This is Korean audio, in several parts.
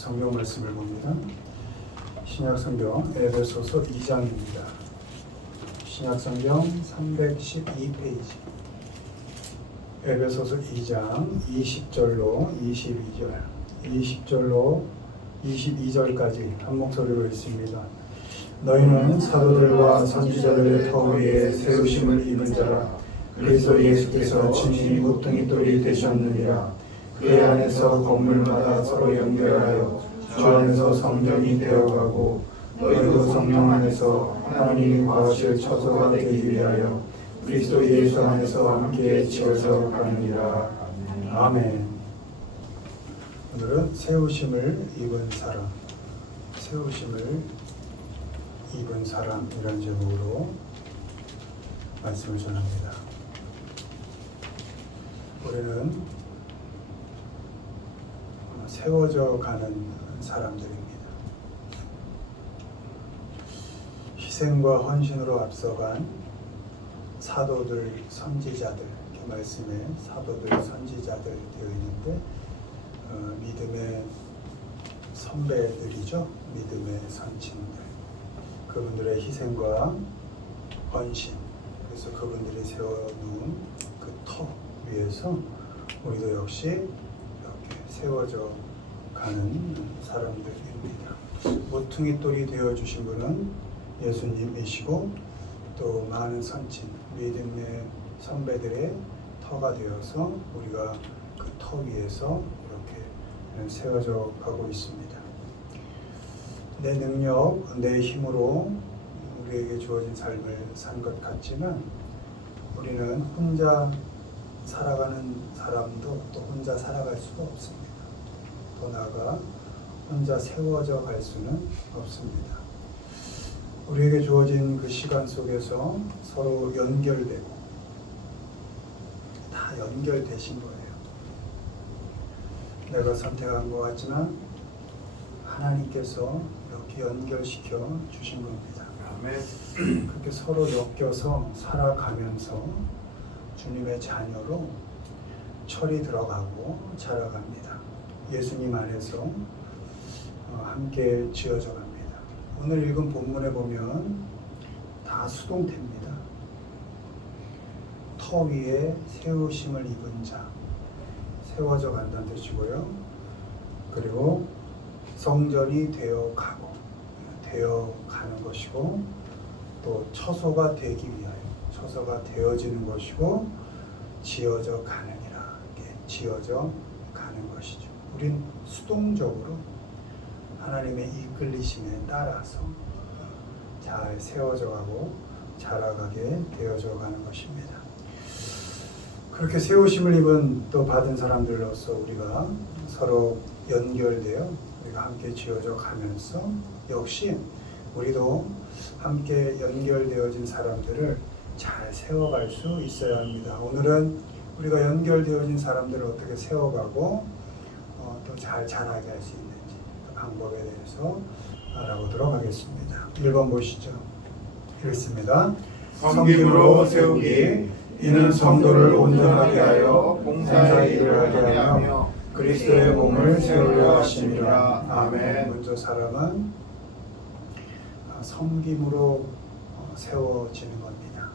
성경 말씀을 봅니다. 신약 성경 에베소서 2장입니다. 신약 성경 312페이지. 에베소서 2장 20절로 22절, 20절로 22절까지 한 목소리로 읽습니다. 너희는 사도들과 선지자들의 터 위에 세우심을 입은 자라. 그리스도 예수께서 친히 모퉁이 돌이 되셨느니라. 그 안에서 건물마다 서로 연결하여 주 안에서 성전이 되어가고 너희도 성령 안에서 하나님이 거하실 처소가 되기 위하여 그리스도 예수 안에서 함께 지어져 가느니라. 아멘. 오늘은 세우심을 입은 사람, 세우심을 입은 사람이라는 제목으로 말씀을 전합니다. 우리는 세워져 가는 사람들입니다. 희생과 헌신으로 앞서간 사도들, 선지자들, 이렇게 말씀에 사도들, 선지자들 되어 있는데 믿음의 선배들이죠. 믿음의 선친들. 그분들의 희생과 헌신, 그래서 그분들이 세워놓은 그 터 위에서 우리도 역시 이렇게 세워져 가는 사람들입니다. 모퉁이 돌이 되어주신 분은 예수님이시고 또 많은 선친, 믿음의 선배들의 터가 되어서 우리가 그 터 위에서 이렇게 세워져 가고 있습니다. 내 능력, 내 힘으로 우리에게 주어진 삶을 산 것 같지만 우리는 혼자 살아가는 사람도 또 혼자 살아갈 수가 없습니다. 더 나아가 혼자 세워져 갈 수는 없습니다. 우리에게 주어진 그 시간 속에서 서로 연결되고 다 연결되신 거예요. 내가 선택한 것 같지만 하나님께서 이렇게 연결시켜 주신 겁니다. 아멘. 그렇게 서로 엮여서 살아가면서 주님의 자녀로 철이 들어가고 자라갑니다. 예수님 안에서 함께 지어져 갑니다. 오늘 읽은 본문에 보면 다 수동태입니다. 터 위에 세우심을 입은 자, 세워져 간다는 뜻이고요. 그리고 성전이 되어 가고, 되어 가는 것이고, 또 처소가 되기 위하여, 처소가 되어지는 것이고, 지어져 가느니라. 이렇게 지어져 가는 것이죠. 우린 수동적으로 하나님의 이끌리심에 따라서 잘 세워져 가고 자라가게 되어져 가는 것입니다. 그렇게 세우심을 입은 또 받은 사람들로서 우리가 서로 연결되어 우리가 함께 지어져 가면서 역시 우리도 함께 연결되어진 사람들을 잘 세워갈 수 있어야 합니다. 오늘은 우리가 연결되어진 사람들을 어떻게 세워가고 또 잘 자라게 할 수 있는지 그 방법에 대해서 알아보도록 하겠습니다. 1번 보시죠. 읽습니다. 섬김으로 세우기, 이는 성도를 온전하게 하여 봉사의 일을 하게 하며 그리스도의 몸을 세우려 하심이라. 아멘. 먼저 사람은 섬김으로 세워지는 겁니다.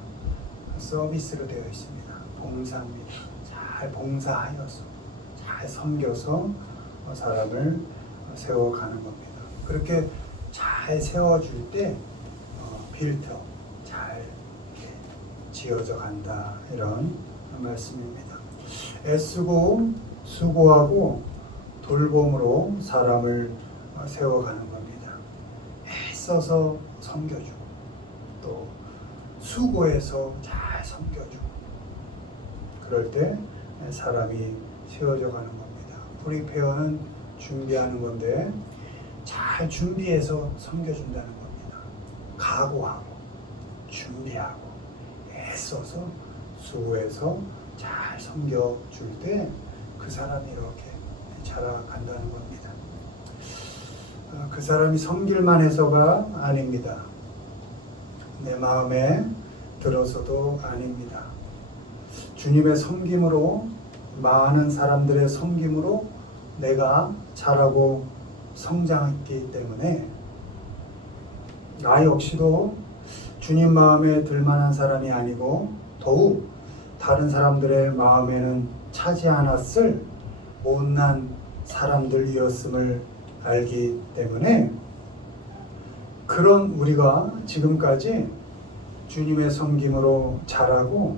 서비스로 되어 있습니다. 봉사입니다. 잘 봉사하여서, 잘 섬겨서 사람을 세워가는 겁니다. 그렇게 잘 세워줄 때 빌터, 잘 지어져 간다, 이런 말씀입니다. 애쓰고 수고하고 돌봄으로 사람을 세워가는 겁니다. 애써서 섬겨주고 또 수고해서 잘 섬겨주고 그럴 때 사람이 세워져 가는 겁니다. 프리페어는 준비하는 건데 잘 준비해서 섬겨준다는 겁니다. 각오하고 준비하고 애써서 수고해서 잘 섬겨줄 때 그 사람이 이렇게 자라간다는 겁니다. 그 사람이 섬길만 해서가 아닙니다. 내 마음에 들어서도 아닙니다. 주님의 섬김으로, 많은 사람들의 섬김으로 내가 자라고 성장했기 때문에 나 역시도 주님 마음에 들만한 사람이 아니고 더욱 다른 사람들의 마음에는 차지 않았을 못난 사람들이었음을 알기 때문에 그런 우리가 지금까지 주님의 섬김으로 자라고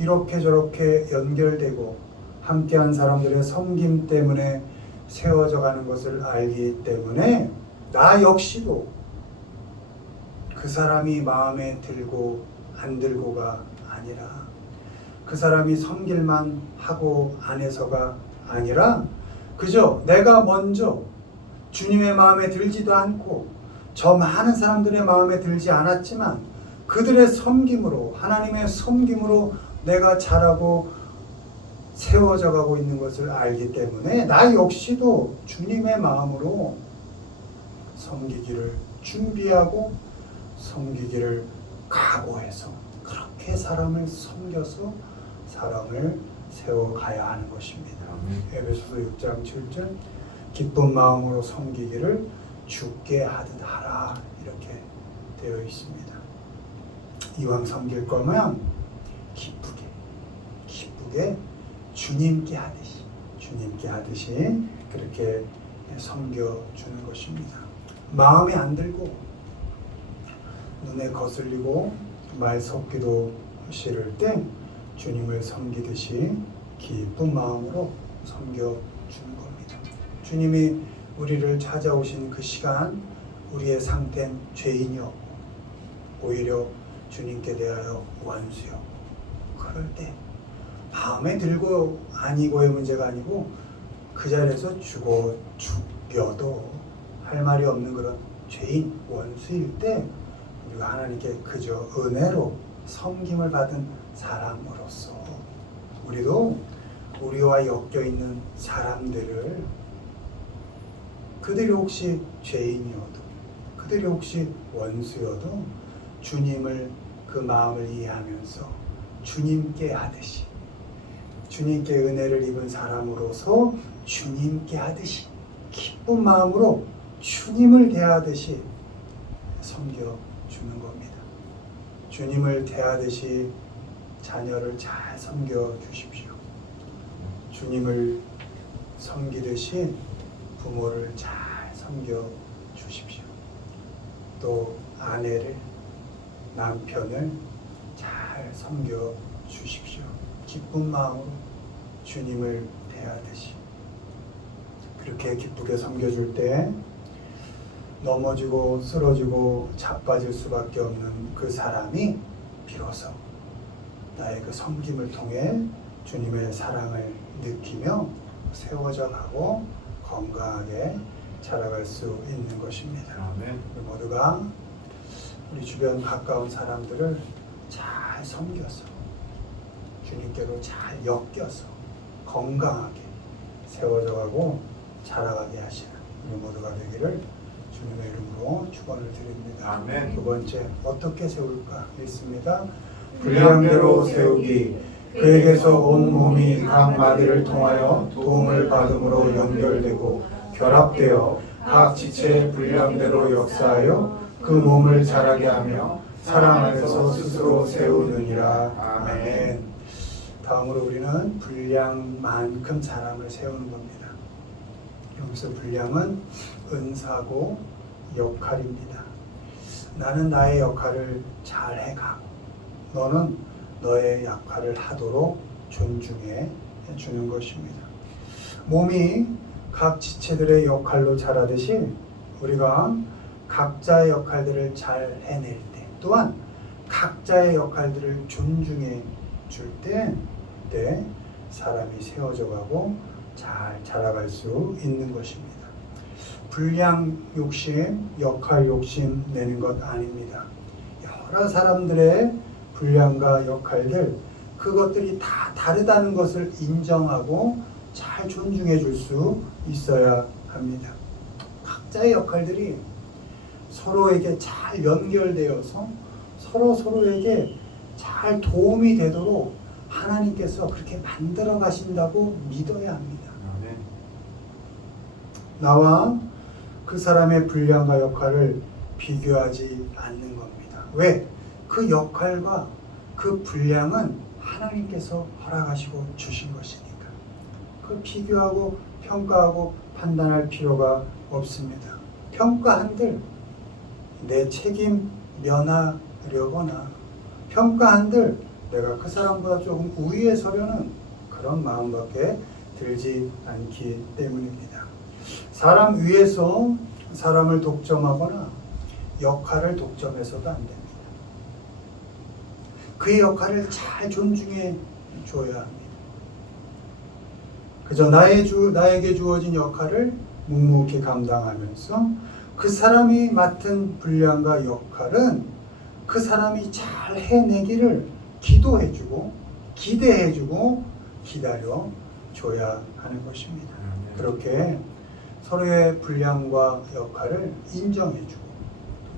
이렇게 저렇게 연결되고 함께한 사람들의 섬김 때문에 세워져 가는 것을 알기 때문에 나 역시도 그 사람이 마음에 들고 안 들고가 아니라 그 사람이 섬길만 하고 안 해서가 아니라 그저 내가 먼저 주님의 마음에 들지도 않고 저 많은 사람들의 마음에 들지 않았지만 그들의 섬김으로 하나님의 섬김으로 내가 자라고 세워져 가고 있는 것을 알기 때문에 나 역시도 주님의 마음으로 섬기기를 준비하고 섬기기를 각오해서 그렇게 사람을 섬겨서 사람을 세워가야 하는 것입니다. 에베소서 6장 7절 기쁜 마음으로 섬기기를 주께 하듯 하라 이렇게 되어 있습니다. 이왕 섬길 거면 기쁘게 주님께 하듯이 그렇게 섬겨주는 것입니다. 마음에 안 들고 눈에 거슬리고 말 섞기도 싫을 때 주님을 섬기듯이 기쁜 마음으로 섬겨주는 겁니다. 주님이 우리를 찾아오신 그 시간 우리의 상태는 죄인이었고 오히려 주님께 대하여 원수였고 그럴 때 마음에 들고 아니고의 문제가 아니고 그 자리에서 죽여도 할 말이 없는 그런 죄인 원수일 때 우리가 하나님께 그저 은혜로 섬김을 받은 사람으로서 우리도 우리와 엮여있는 사람들을 그들이 혹시 죄인이어도 그들이 혹시 원수여도 주님을 그 마음을 이해하면서 주님께 하듯이 주님께 은혜를 입은 사람으로서 주님께 하듯이 기쁜 마음으로 주님을 대하듯이 섬겨주는 겁니다. 주님을 대하듯이 자녀를 잘 섬겨주십시오. 주님을 섬기듯이 부모를 잘 섬겨주십시오. 또 아내를 남편을 잘 섬겨주십시오. 기쁜 마음으로 주님을 대하듯이 그렇게 기쁘게 섬겨줄 때 넘어지고 쓰러지고 자빠질 수밖에 없는 그 사람이 비로소 나의 그 섬김을 통해 주님의 사랑을 느끼며 세워져 가고 건강하게 자라갈 수 있는 것입니다. 아멘. 우리 모두가 우리 주변 가까운 사람들을 잘 섬겨서 주님께로 잘 엮여서 건강하게 세워져 가고 자라가게 하시는 우리 모두가 되기를 주님의 이름으로 축원을 드립니다. 아멘. 두 번째 어떻게 세울까 있습니다. 분량대로 세우기 그에게서 온 몸이 각 마디를 통하여 도움을 받음으로 연결되고 결합되어 각 지체의 분량대로 역사하여 그 몸을 자라게 하며 사랑 안에서 스스로 세우느니라. 아멘. 다음으로 우리는 분량만큼 사람을 세우는 겁니다. 여기서 분량은 은사고 역할입니다. 나는 나의 역할을 잘 해가고 너는 너의 역할을 하도록 존중해 주는 것입니다. 몸이 각 지체들의 역할로 자라듯이 우리가 각자의 역할들을 잘 해낼 때 또한 각자의 역할들을 존중해 줄 때 그때 사람이 세워져 가고 잘 자라갈 수 있는 것입니다. 분량 욕심, 역할 욕심 내는 것 아닙니다. 여러 사람들의 분량과 역할들 그것들이 다 다르다는 것을 인정하고 잘 존중해 줄 수 있어야 합니다. 각자의 역할들이 서로에게 잘 연결되어서 서로에게 잘 도움이 되도록 하나님께서 그렇게 만들어 가신다고 믿어야 합니다. 아멘. 나와 그 사람의 분량과 역할을 비교하지 않는 겁니다. 왜? 그 역할과 그 분량은 하나님께서 허락하시고 주신 것이니까. 그 비교하고 평가하고 판단할 필요가 없습니다. 평가한들 내 책임 면하려거나 평가한들 내가 그 사람보다 조금 우위에 서려는 그런 마음밖에 들지 않기 때문입니다. 사람 위에서 사람을 독점하거나 역할을 독점해서도 안 됩니다. 그의 역할을 잘 존중해 줘야 합니다. 그저 나에게 주어진 역할을 묵묵히 감당하면서 그 사람이 맡은 분량과 역할은 그 사람이 잘 해내기를 기도해주고 기대해주고 기다려줘야 하는 것입니다. 그렇게 서로의 분량과 역할을 인정해주고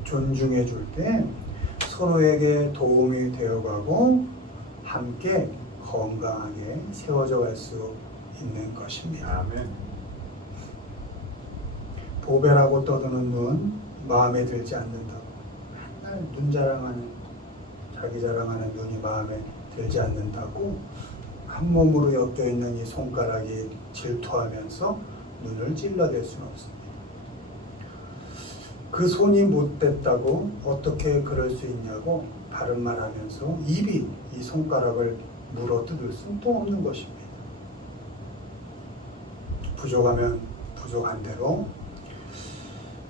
존중해줄 때 서로에게 도움이 되어가고 함께 건강하게 세워져 갈 수 있는 것입니다. 아멘. 보배라고 떠드는 눈 마음에 들지 않는다고. 맨날 눈 자랑하는 자기 자랑하는 눈이 마음에 들지 않는다고 한 몸으로 엮여 있는 이 손가락이 질투하면서 눈을 찔러댈 수는 없습니다. 그 손이 못됐다고 어떻게 그럴 수 있냐고 바른 말 하면서 입이 이 손가락을 물어뜯을 수는 또 없는 것입니다. 부족하면 부족한 대로,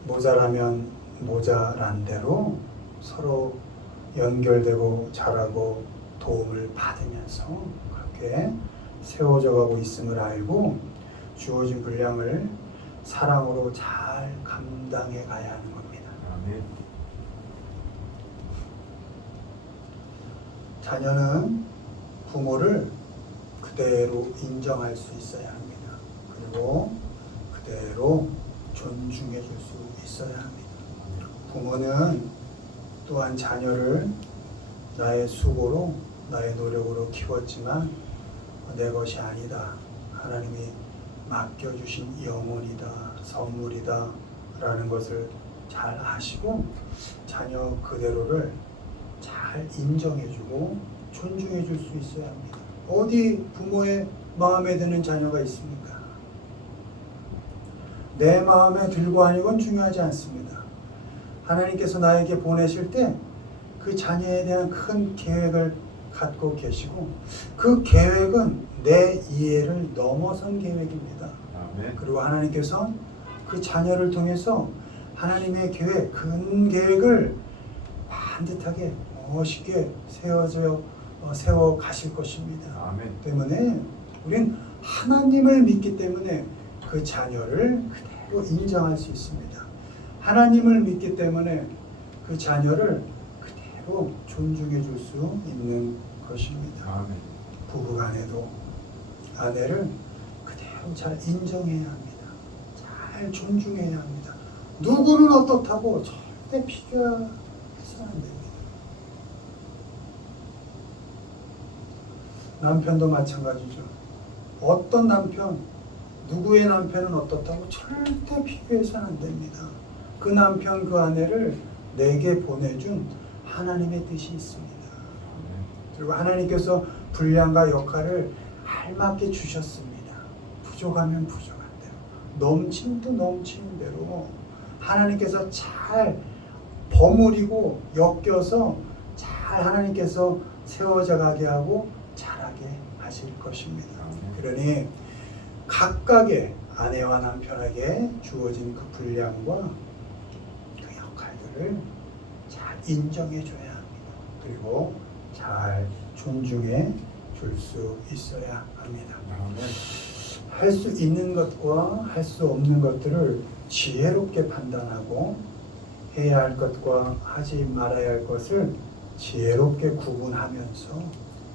모자라면 모자란 대로 서로 연결되고 자라고 도움을 받으면서 그렇게 세워져 가고 있음을 알고 주어진 분량을 사랑으로 잘 감당해 가야 하는 겁니다. 아멘. 자녀는 부모를 그대로 인정할 수 있어야 합니다. 그리고 그대로 존중해 줄 수 있어야 합니다. 부모는 또한 자녀를 나의 수고로 나의 노력으로 키웠지만 내 것이 아니다. 하나님이 맡겨주신 영혼이다. 선물이다. 라는 것을 잘 아시고 자녀 그대로를 잘 인정해주고 존중해줄 수 있어야 합니다. 어디 부모의 마음에 드는 자녀가 있습니까? 내 마음에 들고 아닌 건 중요하지 않습니다. 하나님께서 나에게 보내실 때 그 자녀에 대한 큰 계획을 갖고 계시고 그 계획은 내 이해를 넘어선 계획입니다. 아멘. 그리고 하나님께서 그 자녀를 통해서 하나님의 계획, 큰 계획을 반듯하게 멋있게 세워 가실 것입니다. 아멘. 때문에 우린 하나님을 믿기 때문에 그 자녀를 그대로 인정할 수 있습니다. 하나님을 믿기 때문에 그 자녀를 그대로 존중해 줄 수 있는 것입니다. 아멘. 부부간에도 아내를 그대로 잘 인정해야 합니다. 잘 존중해야 합니다. 누구는 어떻다고 절대 비교해서는 안 됩니다. 남편도 마찬가지죠. 어떤 남편, 누구의 남편은 어떻다고 절대 비교해서는 안 됩니다. 그 남편, 그 아내를 내게 보내준 하나님의 뜻이 있습니다. 그리고 하나님께서 분량과 역할을 알맞게 주셨습니다. 부족하면 부족한 대로, 넘치면 또 넘치는 대로 하나님께서 잘 버무리고 엮여서 잘 하나님께서 세워져 가게 하고 자라게 하실 것입니다. 그러니 각각의 아내와 남편에게 주어진 그 분량과 그 역할들을 잘 인정해 줘야 합니다. 그리고 잘 존중해 줄 수 있어야 합니다. 할 수 있는 것과 할 수 없는 것들을 지혜롭게 판단하고 해야 할 것과 하지 말아야 할 것을 지혜롭게 구분하면서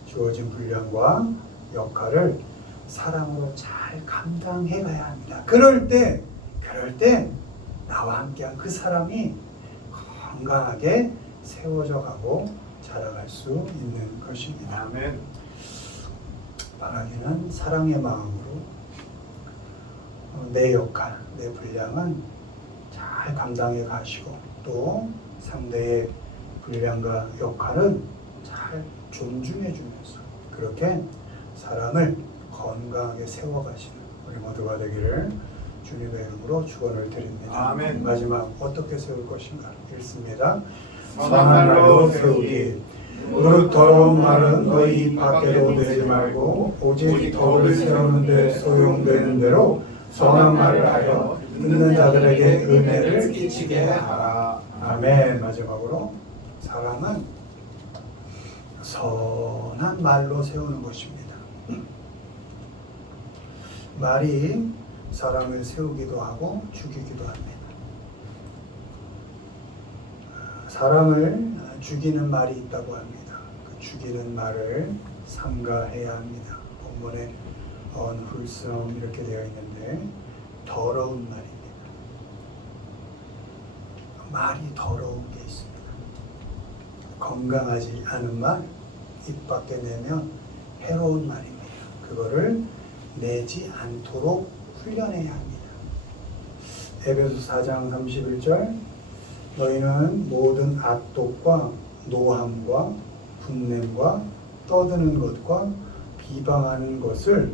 주어진 분량과 역할을 사랑으로 잘 감당해 가야 합니다. 그럴 때 나와 함께한 그 사람이 건강하게 세워져 가고 자라갈 수 있는 것입니다. 아멘. 바라기는 사랑의 마음으로 내 역할, 내 분량은 잘 감당해 가시고 또 상대의 분량과 역할은 잘 존중해 주면서 그렇게 사람을 건강하게 세워가시는 우리 모두가 되기를 주님의 이름으로 축원을 드립니다. 아멘. 마지막 어떻게 세울 것인가 읽습니다. 선한 말로 세우기. 무릇 더러운 말은 너희 입 밖에도 내지 말고 오직 덕을 세우는데 소용되는 대로 선한 말을 하여 듣는 자들에게 은혜를 끼치게 하라. 아멘. 마지막으로 사람은 선한 말로 세우는 것입니다. 말이 사람을 세우기도 하고 죽이기도 합니다. 사람을 죽이는 말이 있다고 합니다. 그 죽이는 말을 삼가해야 합니다. 본문에 unwholesome 이렇게 되어 있는데 더러운 말입니다. 말이 더러운 게 있습니다. 건강하지 않은 말, 입 밖에 내면 해로운 말입니다. 그거를 내지 않도록 훈련해야 합니다. 에베소 4장 31절 너희는 모든 악독과 노함과 분냄과 떠드는 것과 비방하는 것을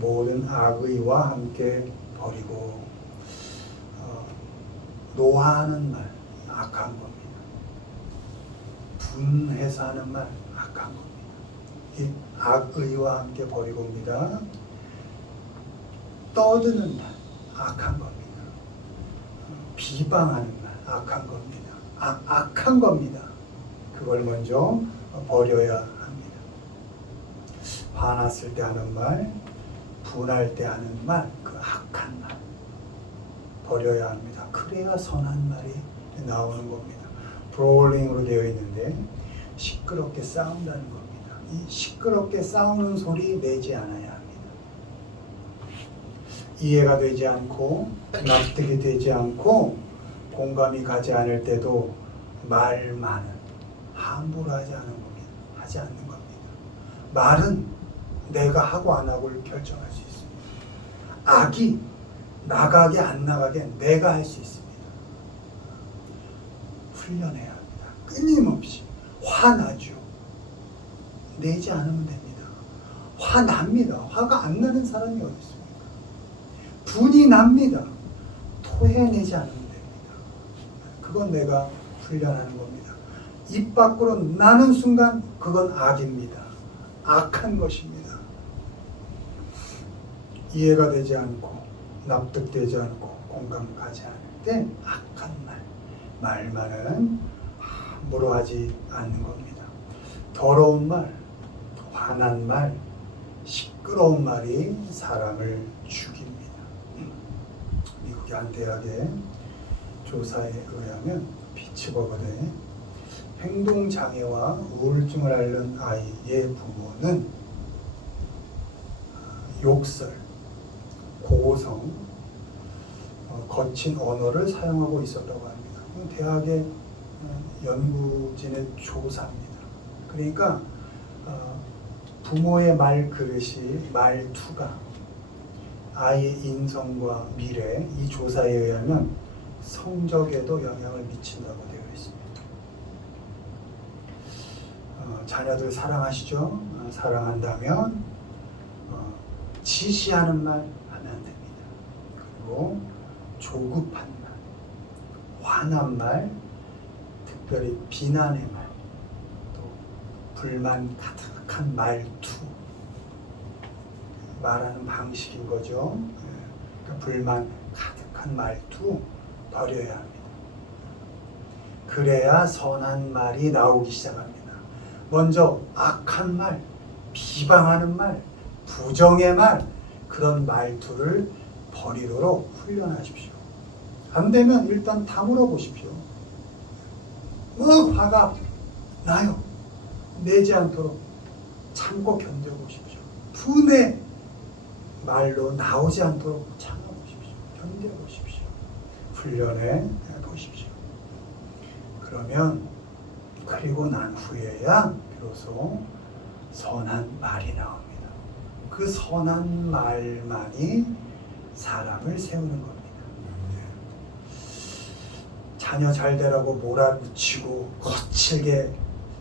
모든 악의와 함께 버리고 노하는 말 악한 겁니다. 분해서 하는 말 악한 겁니다. 이 악의와 함께 버리고입니다. 떠드는 말 악한 겁니다. 비방하는 말 악한 겁니다. 악한 겁니다. 그걸 먼저 버려야 합니다. 화났을 때 하는 말, 분할 때 하는 말, 그 악한 말 버려야 합니다. 그래야 선한 말이 나오는 겁니다. 브롤링으로 되어 있는데 시끄럽게 싸운다는 겁니다. 이 시끄럽게 싸우는 소리 내지 않아야 합니다. 이해가 되지 않고 납득이 되지 않고 공감이 가지 않을 때도 말만은 함부로 하지 않는 겁니다. 하지 않는 겁니다. 말은 내가 하고 안 하고를 결정할 수 있습니다. 악이 나가게 안 나가게 내가 할 수 있습니다. 훈련해야 합니다. 끊임없이 화나죠. 내지 않으면 됩니다. 화납니다. 화가 안 나는 사람이 어디 있습니까? 분이 납니다. 토해내지 않으면 됩니다. 그건 내가 훈련하는 겁니다. 입 밖으로 나는 순간 그건 악입니다. 악한 것입니다. 이해가 되지 않고 납득되지 않고 공감 가지 않을 때 악한 말만은 함부로 하지 않는 겁니다. 더러운 말, 화난 말, 시끄러운 말이 사람을 죽입니다. 미국의 한 대학의 조사에 의하면 피츠버그대 행동장애와 우울증을 앓는 아이의 부모는 욕설, 고성, 거친 언어를 사용하고 있었다고 합니다. 대학의 연구진의 조사입니다. 그러니까 부모의 말 그릇이 말투가 아이의 인성과 미래, 이 조사에 의하면 성적에도 영향을 미친다고 되어 있습니다. 자녀들 사랑하시죠? 사랑한다면 지시하는 말 하면 안 됩니다. 그리고 조급한 말, 화난 말, 특별히 비난의 말, 또 불만 가득한 말투, 말하는 방식인 거죠. 그러니까 불만 가득한 말투 버려야 합니다. 그래야 선한 말이 나오기 시작합니다. 먼저 악한 말, 비방하는 말, 부정의 말, 그런 말투를 버리도록 훈련하십시오. 안 되면 일단 다물어 보십시오. 화가 나요. 내지 않도록 참고 견뎌보십시오. 분의 말로 나오지 않도록 참아보십시오. 견뎌보십시오. 훈련해 보십시오. 그리고 난 후에야 비로소 선한 말이 나옵니다. 그 선한 말만이 사람을 세우는 겁니다. 자녀 잘 되라고 몰아붙이고 거칠게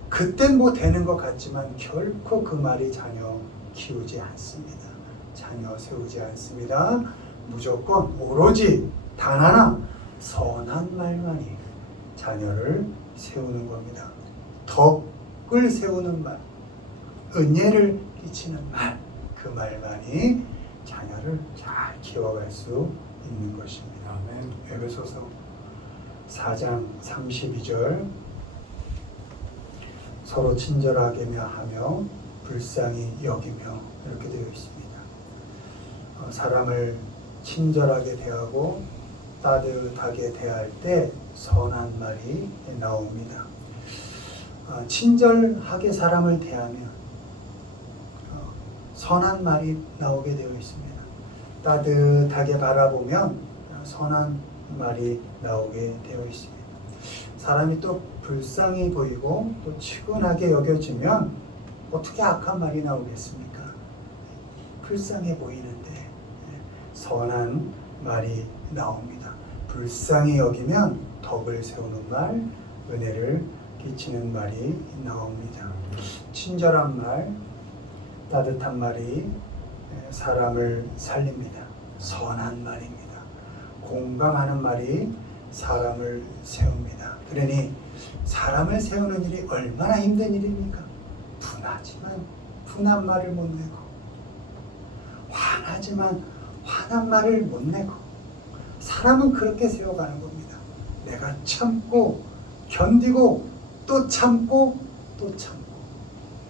그땐 뭐 되는 것 같지만 결코 그 말이 자녀 키우지 않습니다. 자녀 세우지 않습니다. 무조건 오로지 단 하나 선한 말만이 자녀를 세우는 겁니다. 덕을 세우는 말, 은혜를 끼치는 말, 그 말만이 자녀를 잘 키워갈 수 있는 것입니다. 아멘. 에베소서 4장 32절 서로 친절하게 하며 불쌍히 여기며 이렇게 되어 있습니다. 사람을 친절하게 대하고 따뜻하게 대할 때 선한 말이 나옵니다. 친절하게 사람을 대하면 선한 말이 나오게 되어 있습니다. 따뜻하게 바라보면 선한 말이 나오게 되어 있습니다. 사람이 또 불쌍히 보이고 또 측은하게 여겨지면 어떻게 악한 말이 나오겠습니까? 불쌍해 보이는데 선한 말이 나옵니다. 불쌍히 여기면 덕을 세우는 말, 은혜를 끼치는 말이 나옵니다. 친절한 말, 따뜻한 말이 사람을 살립니다. 선한 말입니다. 공감하는 말이 사람을 세웁니다. 그러니 사람을 세우는 일이 얼마나 힘든 일입니까? 분하지만 분한 말을 못 내고, 화나지만 화난 말을 못 내고, 사람은 그렇게 세워가는 겁니다. 내가 참고 견디고 또 참고 또 참고,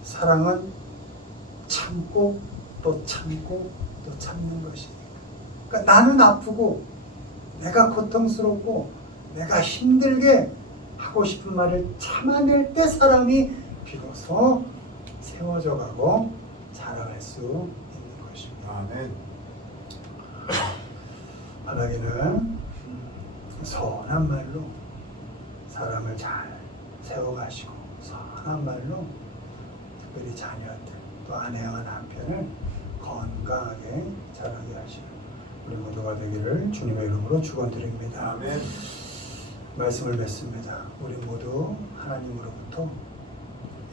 사랑은 참고 또 참고 또 참는 것입니다. 그러니까 나는 아프고 내가 고통스럽고 내가 힘들게 하고 싶은 말을 참아낼 때 사람이 비로소 세워져 가고 자라갈 수 있는 것입니다. 아멘. 바라기는 선한 말로 사람을 잘 세워가시고, 선한 말로 특별히 자녀들 또 아내와 남편을 건강하게 자라게 하시는 우리 모두가 되기를 주님의 이름으로 축원드립니다. 아멘. 말씀을 맺습니다. 우리 모두 하나님으로부터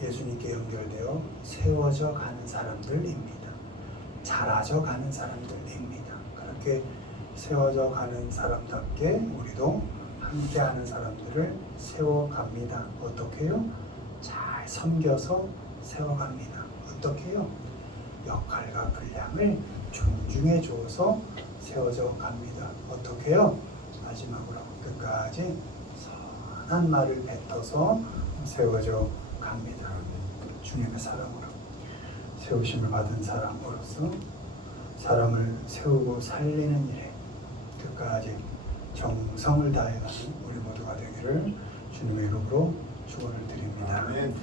예수님께 연결되어 세워져 가는 사람들입니다. 자라져 가는 사람들입니다. 그렇게 세워져 가는 사람답게 우리도 함께하는 사람들을 세워갑니다. 어떻게요? 잘 섬겨서 세워갑니다. 어떻게요? 역할과 분량을 존중해 주어서 세워져 갑니다. 어떻게요? 마지막으로 끝까지 선한 말을 뱉어서 세워져 갑니다. 주님의 사랑으로 세우심을 받은 사람으로서 사람을 세우고 살리는 일에 끝까지 정성을 다해가는 우리 모두가 되기를 주님의 이름으로 축원을 드립니다. 아멘.